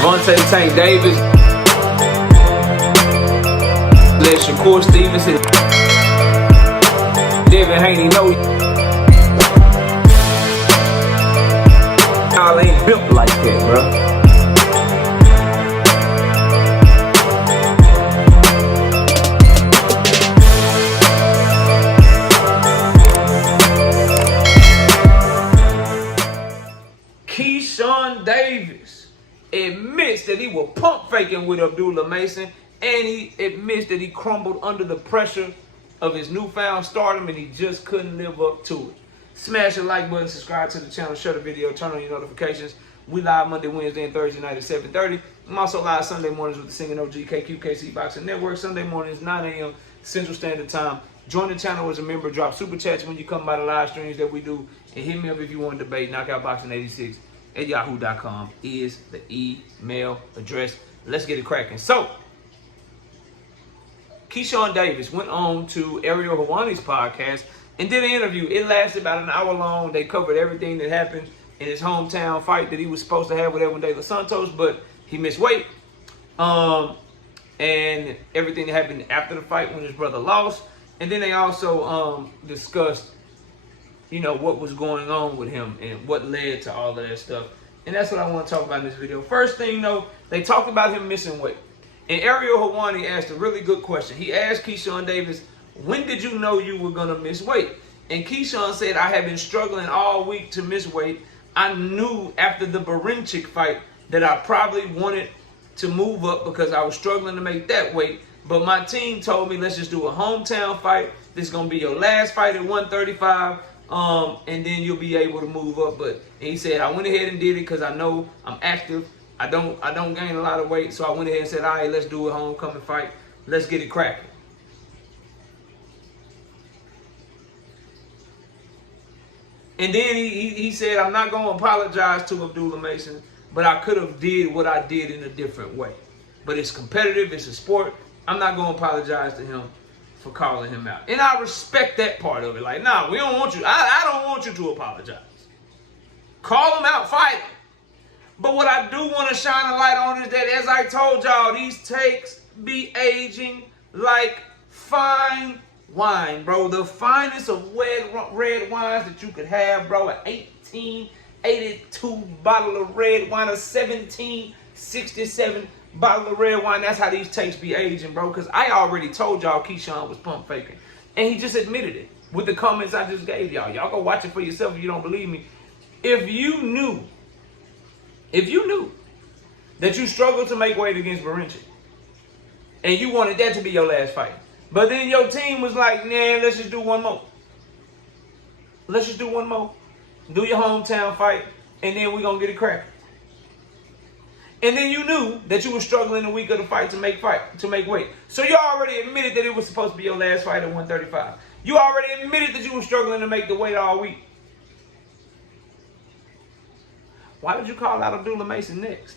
Devontae Tank Davis. Let Shakur Stevenson. Devin Haney know y'all ain't built like that, bro. Keyshawn Davis admits that he was pump faking with Abdullah Mason, and he admits that he crumbled under the pressure of his newfound stardom and he just couldn't live up to it. Smash the like button, subscribe to the channel, share the video, turn on your notifications. We live Monday, Wednesday, and Thursday night at 7:30. I'm also live Sunday mornings with the Singing OG KQKC Boxing Network. Sunday mornings, 9 a.m. Central Standard Time. Join the channel as a member. Drop super chats when you come by the live streams that we do. And hit me up if you want to debate. KnockoutBoxing86@yahoo.com is the email address. Let's get it cracking. So, Keyshawn Davis went on to Ariel Helwani's podcast and did an interview. It lasted about an hour long. They covered everything that happened in his hometown fight that he was supposed to have with Edwin De Los Santos, but he missed weight. And everything that happened after the fight when his brother lost. And then they also discussed, you know, what was going on with him and what led to all of that stuff. And that's what I want to talk about in this video. First thing, though, they talked about him missing weight. And Ariel Helwani asked a really good question. He asked Keyshawn Davis, when did you know you were going to miss weight? And Keyshawn said, I have been struggling all week to miss weight. I knew after the Barinchyk fight that I probably wanted to move up because I was struggling to make that weight. But my team told me, let's just do a hometown fight. This is going to be your last fight at 135. And then you'll be able to move up. But he said, I went ahead and did it because I know I'm active. I don't gain a lot of weight. So I went ahead and said, all right, let's do a homecoming fight. Let's get it cracking. And then he said, I'm not going to apologize to Abdullah Mason, but I could have did what I did in a different way. But it's competitive. It's a sport. I'm not going to apologize to him for calling him out. And I respect that part of it. Like, nah, we don't want you. I don't want you to apologize. Call him out, fight him. But what I do want to shine a light on is that, as I told y'all, these takes be aging like fine wine, bro. The finest of red wines that you could have, bro. An 1882 bottle of red wine, a 1767 bottle of red wine. That's how these takes be aging, bro. Because I already told y'all Keyshawn was pump faking. And he just admitted it with the comments I just gave y'all. Y'all go watch it for yourself if you don't believe me. If you knew that you struggled to make weight against Barinchyk and you wanted that to be your last fight, but then your team was like, nah, let's just do one more. Let's just do one more. Do your hometown fight, and then we're going to get it cracking. And then you knew that you were struggling the week of the fight to make weight. So you already admitted that it was supposed to be your last fight at 135. You already admitted that you were struggling to make the weight all week. Why did you call out Abdullah Mason next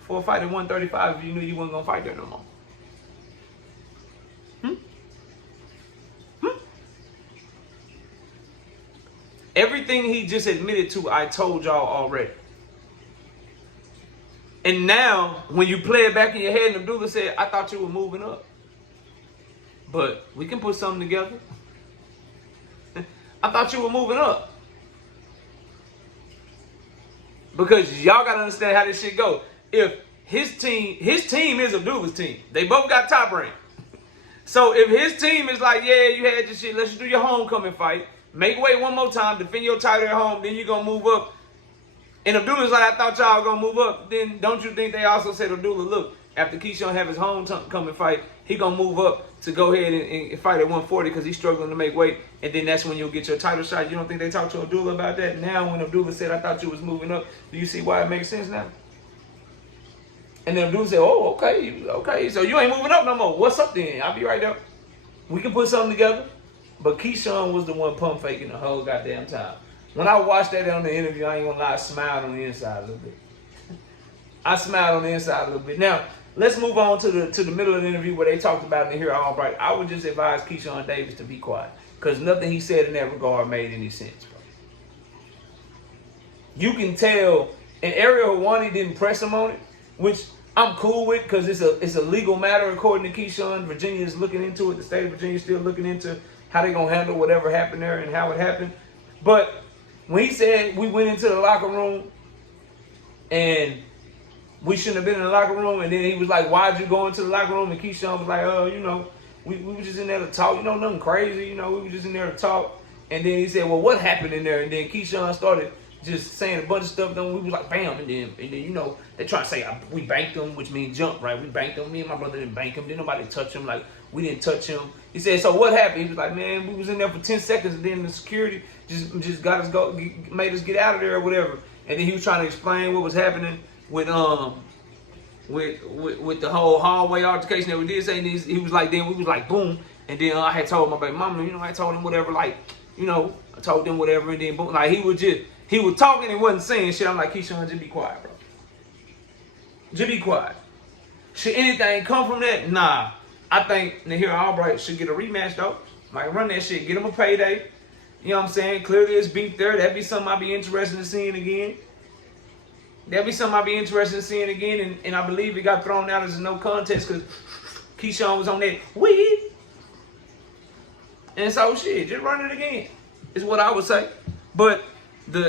for a fight at 135 if you knew you weren't going to fight there no more? Everything he just admitted to, I told y'all already. And now, when you play it back in your head, and Abdullah said, I thought you were moving up. But we can put something together. I thought you were moving up. Because y'all got to understand how this shit go. If his team is Abdullah's team. They both got top rank. So if his team is like, yeah, you had your shit, let's just do your homecoming fight. Make weight one more time, defend your title at home, then you're going to move up. And Abdullah's like, I thought y'all were going to move up. Then don't you think they also said, Abdullah, look, after Keyshawn have his homecoming fight, he going to move up to go ahead and fight at 140 because he's struggling to make weight. And then that's when you'll get your title shot. You don't think they talked to Abdullah about that? Now when Abdullah said, I thought you was moving up, do you see why it makes sense now? And then Abdullah said, oh, okay. So you ain't moving up no more. What's up then? I'll be right there. We can put something together. But Keyshawn was the one pump faking the whole goddamn time. When I watched that on the interview, I ain't gonna lie, I smiled on the inside a little bit. I smiled on the inside a little bit. Now, let's move on to the middle of the interview where they talked about it in here all right. I would just advise Keyshawn Davis to be quiet. Because nothing he said in that regard made any sense, bro. You can tell, and Ariel Helwani didn't press him on it, which I'm cool with because it's a legal matter according to Keyshawn. Virginia is looking into it. The state of Virginia is still looking into how they're going to handle whatever happened there and how it happened. But when he said we went into the locker room and we shouldn't have been in the locker room, and then he was like, why'd you go into the locker room? And Keyshawn was like, you know, we were just in there to talk. You know, nothing crazy. You know, we were just in there to talk. And then he said, well, what happened in there? And then Keyshawn started just saying a bunch of stuff. Then we was like, bam. And then you know, they try to say we banked him, which means jump, right? We banked him. Me and my brother didn't bank him. Didn't nobody touch him. Like, we didn't touch him. He said, so what happened? He was like, man, we was in there for 10 seconds, and then the security just got us made us get out of there or whatever. And then he was trying to explain what was happening with the whole hallway altercation that we did say. And he was like, then we was like, boom. And then I had told my baby mama, you know, I told him whatever, like, you know, I told them whatever, and then boom, like he was talking and wasn't saying shit. I'm like, Keyshawn, just be quiet, bro. Just be quiet. Should anything come from that? Nah. I think Nahir Albright should get a rematch though. Like, run that shit, get him a payday. You know what I'm saying? Clearly it's beef there. That'd be something I'd be interested in seeing again. And I believe it got thrown out as a no contest because Keyshawn was on that weed. And so shit, just run it again, is what I would say. But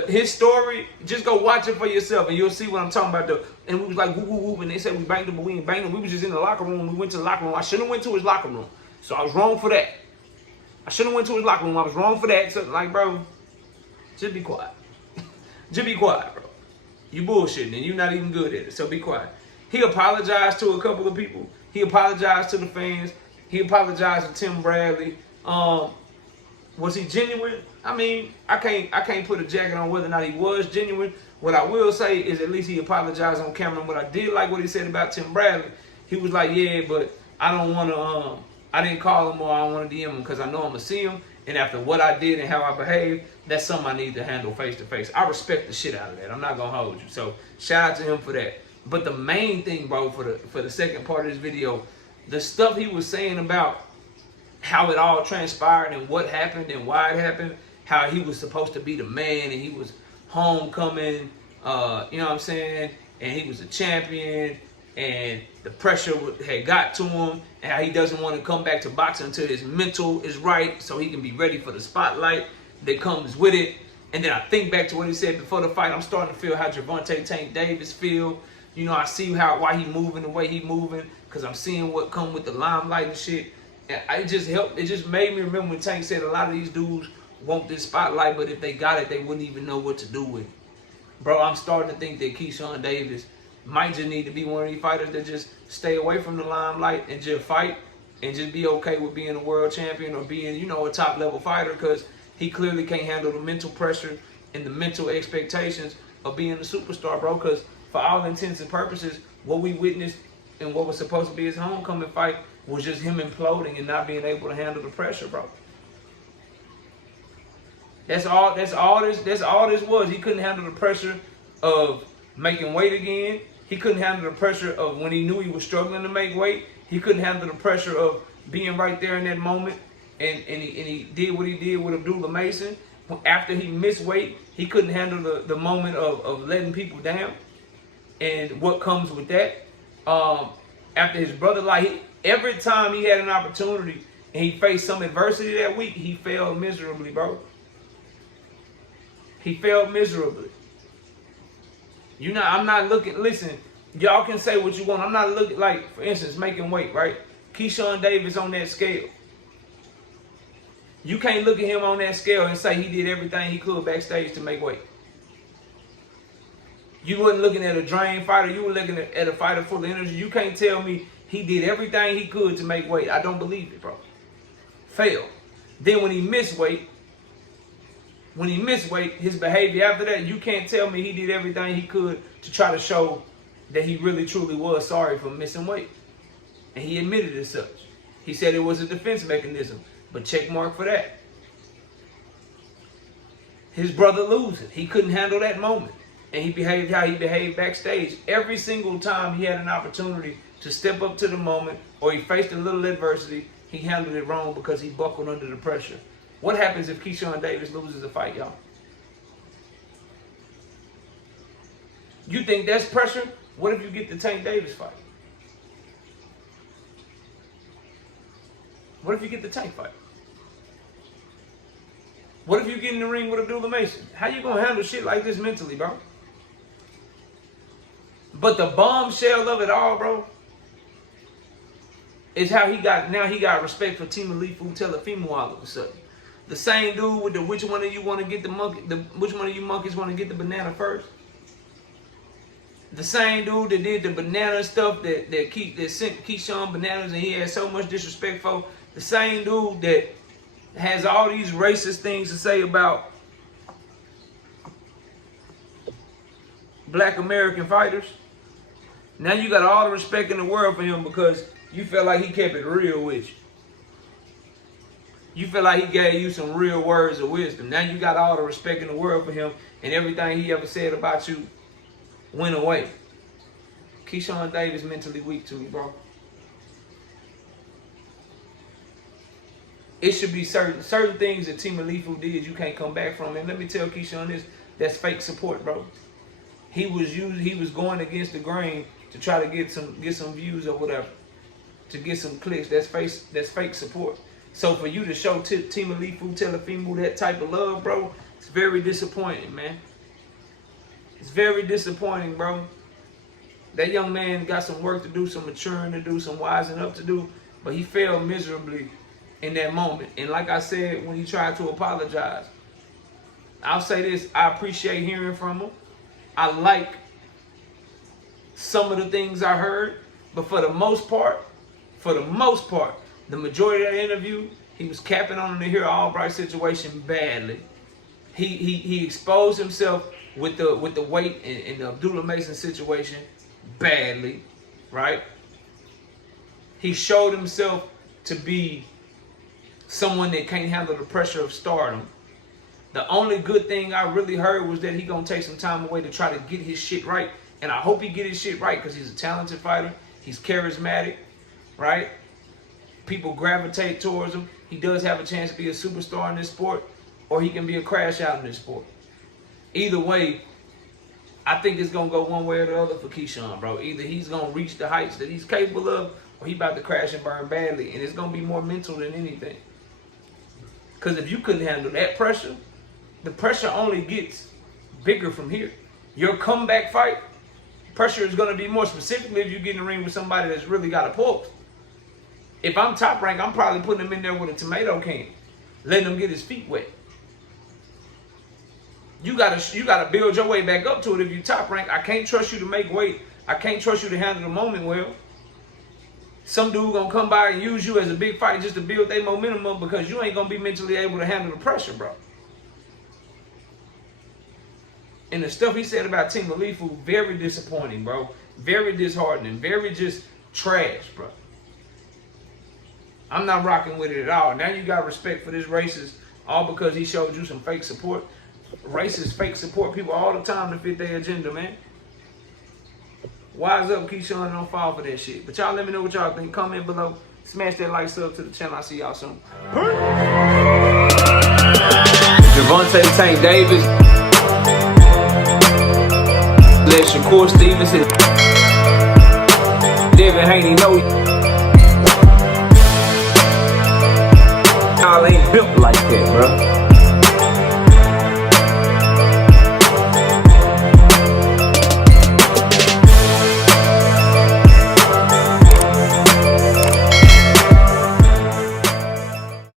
his story, just go watch it for yourself and you'll see what I'm talking about though. And we was like whoop, whoop, whoop, and they said we banked him, but we ain't banked him. We was just in the locker room. We went to the locker room. I shouldn't have went to his locker room. So I was wrong for that. I shouldn't have went to his locker room. I was wrong for that. So like, bro, just be quiet. Just be quiet, bro. You bullshitting and you're not even good at it. So be quiet. He apologized to a couple of people. He apologized to the fans. He apologized to Tim Bradley. Was he genuine? I mean, I can't put a jacket on whether or not he was genuine. What I will say is at least he apologized on camera. And what I did like what he said about Tim Bradley, he was like, yeah, but I don't want to, I didn't call him or I don't want to DM him because I know I'm going to see him. And after what I did and how I behaved, that's something I need to handle face to face. I respect the shit out of that. I'm not going to hold you. So shout out to him for that. But the main thing, bro, for the second part of this video, the stuff he was saying about how it all transpired and what happened and why it happened, how he was supposed to be the man and he was homecoming, you know what I'm saying? And he was a champion and the pressure had got to him and how he doesn't want to come back to boxing until his mental is right so he can be ready for the spotlight that comes with it. And then I think back to what he said before the fight. I'm starting to feel how Gervonta Tank Davis feel. You know, I see why he moving the way he moving because I'm seeing what come with the limelight and shit. And it just helped. It just made me remember when Tank said a lot of these dudes want this spotlight, but if they got it, they wouldn't even know what to do with it. Bro, I'm starting to think that Keyshawn Davis might just need to be one of these fighters that just stay away from the limelight and just fight and just be okay with being a world champion or being, you know, a top level fighter because he clearly can't handle the mental pressure and the mental expectations of being a superstar, bro, because for all intents and purposes, what we witnessed and what was supposed to be his homecoming fight was just him imploding and not being able to handle the pressure, bro. That's all this was. He couldn't handle the pressure of making weight again. He couldn't handle the pressure of when he knew he was struggling to make weight. He couldn't handle the pressure of being right there in that moment. And he did what he did with Abdullah Mason. After he missed weight, he couldn't handle the moment of letting people down and what comes with that. After his brother, like every time he had an opportunity and he faced some adversity that week, he failed miserably, bro. He failed miserably. I'm not looking, listen, y'all can say what you want. I'm not looking, like, for instance, making weight, right? Keyshawn Davis on that scale. You can't look at him on that scale and say he did everything he could backstage to make weight. You wasn't looking at a drained fighter. You were looking at a fighter full of energy. You can't tell me he did everything he could to make weight. I don't believe it, bro. Failed. Then when he missed weight, his behavior after that, you can't tell me he did everything he could to try to show that he really truly was sorry for missing weight. And he admitted as such. He said it was a defense mechanism, but check mark for that. His brother losing. He couldn't handle that moment. And he behaved how he behaved backstage. Every single time he had an opportunity to step up to the moment or he faced a little adversity, he handled it wrong because he buckled under the pressure. What happens if Keyshawn Davis loses a fight, y'all? You think that's pressure What if you get the Tank Davis fight? What if you get the Tank fight? What if you get in the ring with Abdullah Mason? How you gonna handle shit like this mentally, bro? But the bombshell of it all, bro, is how he got respect for Team Elite Food Telefimo all of a sudden. The same dude with the which one of you want to get the monkey, which one of you monkeys want to get the banana first? The same dude that did the banana stuff that sent Keyshawn bananas and he had so much disrespect for. The same dude that has all these racist things to say about black American fighters. Now you got all the respect in the world for him because you felt like he kept it real with you. You feel like he gave you some real words of wisdom. Now you got all the respect in the world for him, and everything he ever said about you went away. Keyshawn Davis mentally weak too, bro. It should be certain things that Team Elite Food did you can't come back from. And let me tell Keyshawn this, that's fake support, bro. He was going against the grain to try to get some views or whatever, to get some clicks. That's fake support. So for you to show Team Elite Food Telefimo that type of love, bro, it's very disappointing, man. It's very disappointing, bro. That young man got some work to do, some maturing to do, some wising up to do, but he failed miserably in that moment. And like I said, when he tried to apologize, I'll say this, I appreciate hearing from him. I like some of the things I heard, but for the most part, the majority of that interview, he was capping on the Hero Albright situation badly. He exposed himself with the weight in the Abdullah Mason situation badly, right? He showed himself to be someone that can't handle the pressure of stardom. The only good thing I really heard was that he gonna take some time away to try to get his shit right. And I hope he get his shit right because he's a talented fighter. He's charismatic, right? People gravitate towards him. He does have a chance to be a superstar in this sport, or he can be a crash out in this sport. Either way, I think it's gonna go one way or the other for Keyshawn, bro. Either he's gonna reach the heights that he's capable of, or he about to crash and burn badly. And it's gonna be more mental than anything. Because if you couldn't handle that pressure, the pressure only gets bigger from here. Your comeback fight, pressure is gonna be more, specifically if you get in the ring with somebody that's really got a pulse. If I'm Top Rank, I'm probably putting him in there with a tomato can, letting him get his feet wet. You gotta build your way back up to it if you Top Rank. I can't trust you to make weight. I can't trust you to handle the moment well. Some dude gonna come by and use you as a big fight just to build their momentum up because you ain't gonna be mentally able to handle the pressure, bro. And the stuff he said about Team Elite Food, very disappointing, bro. Very disheartening. Very just trash, bro. I'm not rocking with it at all. Now you got respect for this racist, all because he showed you some fake support. Racists fake support people all the time to fit their agenda, man. Wise up, Keyshawn, and don't fall for that shit. But y'all let me know what y'all think. Comment below. Smash that like, sub to the channel. I'll see y'all soon. Javante Tank Davis. Let Shakur Stevenson. Devin Haney know y'all ain't built like that, bro.